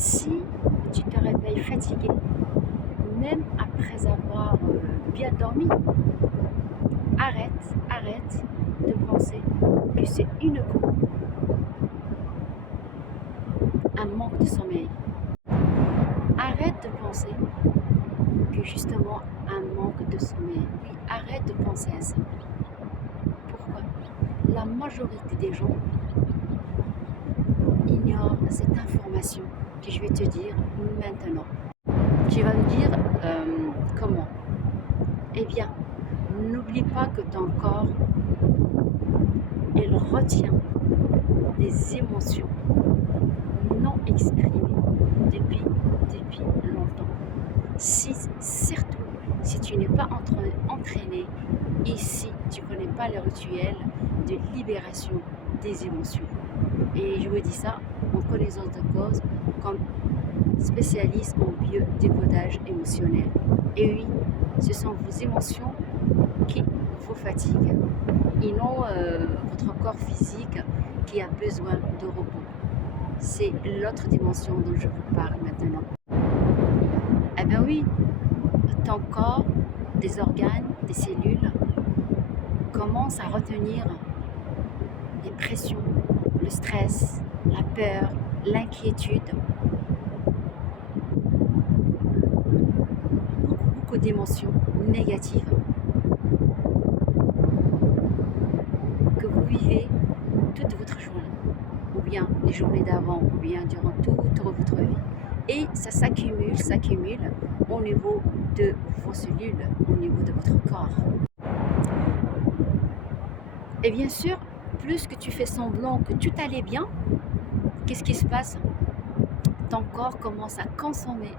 Si tu te réveilles fatigué, même après avoir bien dormi, arrête de penser que c'est uniquement un manque de sommeil. Arrête de penser que justement un manque de sommeil. Oui, arrête de penser à ça. Pourquoi? La majorité des gens ignorent cette information que je vais te dire maintenant. Tu vas me dire comment? Eh bien, n'oublie pas que ton corps, il retient des émotions non exprimées depuis longtemps. Surtout si tu n'es pas entraîné et si tu ne connais pas le rituel de libération des émotions. Et je vous dis ça en connaissance de cause comme spécialiste en biodécodage émotionnel. Et oui, ce sont vos émotions qui vous fatiguent et non votre corps physique qui a besoin de repos. C'est l'autre dimension dont je vous parle maintenant. Eh bien oui, ton corps, des organes, des cellules commencent à retenir les pressions, le stress, la peur, l'inquiétude, beaucoup d'émotions négatives que vous vivez toute votre journée, ou bien les journées d'avant, ou bien durant toute votre vie. Et ça s'accumule au niveau de vos cellules, au niveau de votre corps. Et bien sûr, plus que tu fais semblant que tout allait bien, qu'est-ce qui se passe? Ton corps commence à consommer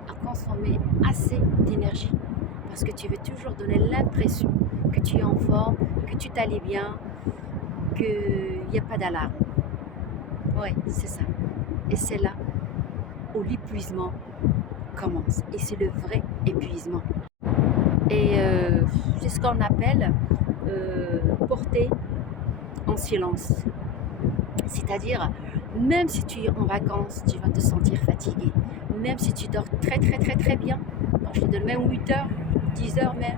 assez d'énergie parce que tu veux toujours donner l'impression que tu es en forme, que tout allait bien, qu'il n'y a pas d'alarme. Oui, c'est ça. Et c'est là où l'épuisement commence. Et c'est le vrai épuisement. Et c'est ce qu'on appelle porter en silence. C'est-à-dire, même si tu es en vacances, tu vas te sentir fatigué. Même si tu dors très bien, je te donne même 8 heures, 10 heures même,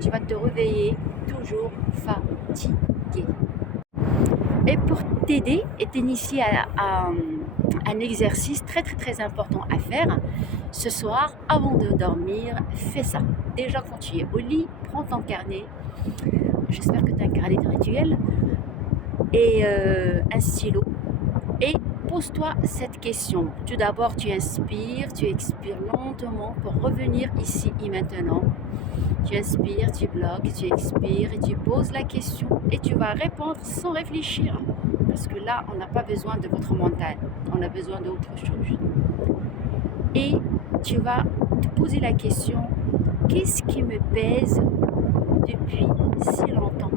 tu vas te réveiller toujours fatigué. Et pour t'aider et t'initier à un exercice très important à faire, ce soir, avant de dormir, fais ça. Déjà quand tu es au lit, prends ton carnet, j'espère que tu as un carnet de rituel, et un stylo, et pose-toi cette question. Tout d'abord, tu inspires, tu expires lentement pour revenir ici et maintenant. Tu inspires, tu bloques, tu expires et tu poses la question et tu vas répondre sans réfléchir. Parce que là, on n'a pas besoin de votre mental, on a besoin d'autre chose. Et tu vas te poser la question, qu'est-ce qui me pèse depuis si longtemps?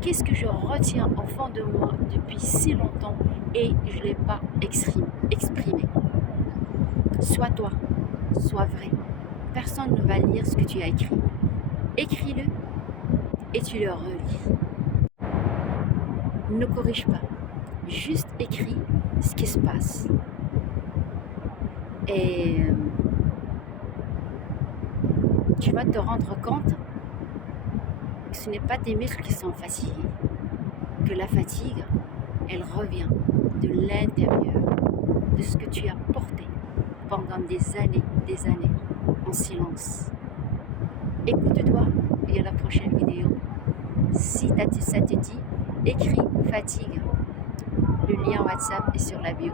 Qu'est-ce que je retiens au fond de moi depuis si longtemps et je ne l'ai pas exprimé? Sois toi, sois vrai. Personne ne va lire ce que tu as écrit. Écris-le et tu le relis. Ne corrige pas, juste écris ce qui se passe. Et tu vas te rendre compte que ce n'est pas tes muscles qui sont fatigués, que la fatigue, elle revient de l'intérieur, de ce que tu as porté pendant des années en silence. Écoute-toi et à la prochaine vidéo. Si ça te dit, écris fatigue. Le lien WhatsApp est sur la bio.